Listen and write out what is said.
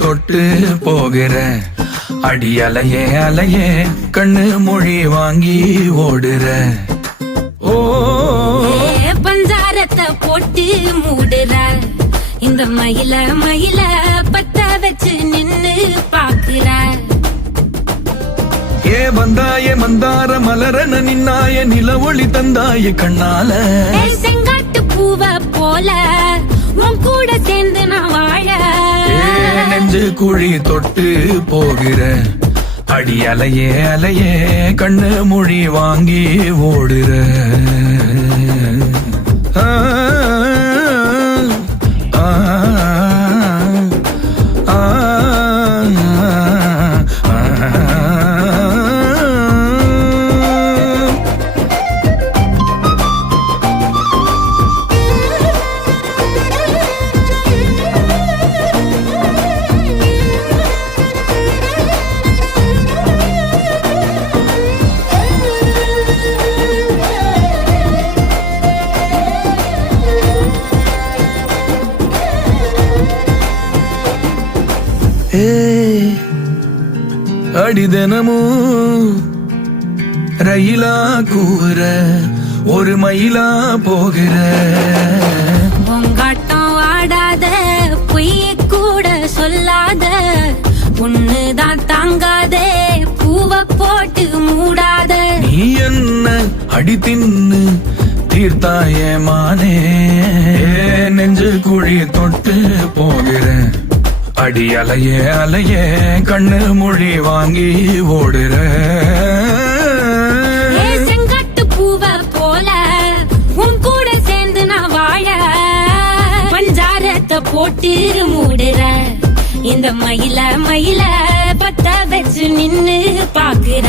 தொட்டு போகிற அடி அலையே அலையே கண்ணு மொழி வாங்கி ஓடுற. ஓ பஞ்சாரத்தை போட்டு மூடுற இந்த மயில மயில பத்த வச்சு நின்னு பாக்குற. ஏ வந்தாய மந்தார மலரன நின்னாய நில ஒளி தந்தாய கண்ணால. செங்காட்டு பூவ போல உன் கூட சேர்ந்து நான் வாழ. நெஞ்சு குழி தொட்டு போகிற அடி அலையே அலையே கண்ணு மொழி வாங்கி ஓடுற. அடி தினமும் ரயிலா கூற ஒரு மயிலா போகிற. பொங்காட்டம் ஆடாத பொய்ய கூட சொல்லாத பொண்ணுதான் தாங்காதே பூவ போட்டு மூடாத. நீ என்ன அடி தின்னு தீர்த்தாய மானே நெஞ்சு குழி தொட்டு போகிற அடி அலையே அலையே கண்ணு மொழி வாங்கி ஓடுற. செங்காட்டு பூவ போல உன் கூட சேர்ந்து நான் வாழ. பஞ்சாரத்தை போட்டு மூடுற இந்த மயில மயில பத்த வச்சு நின்னு பாக்குற.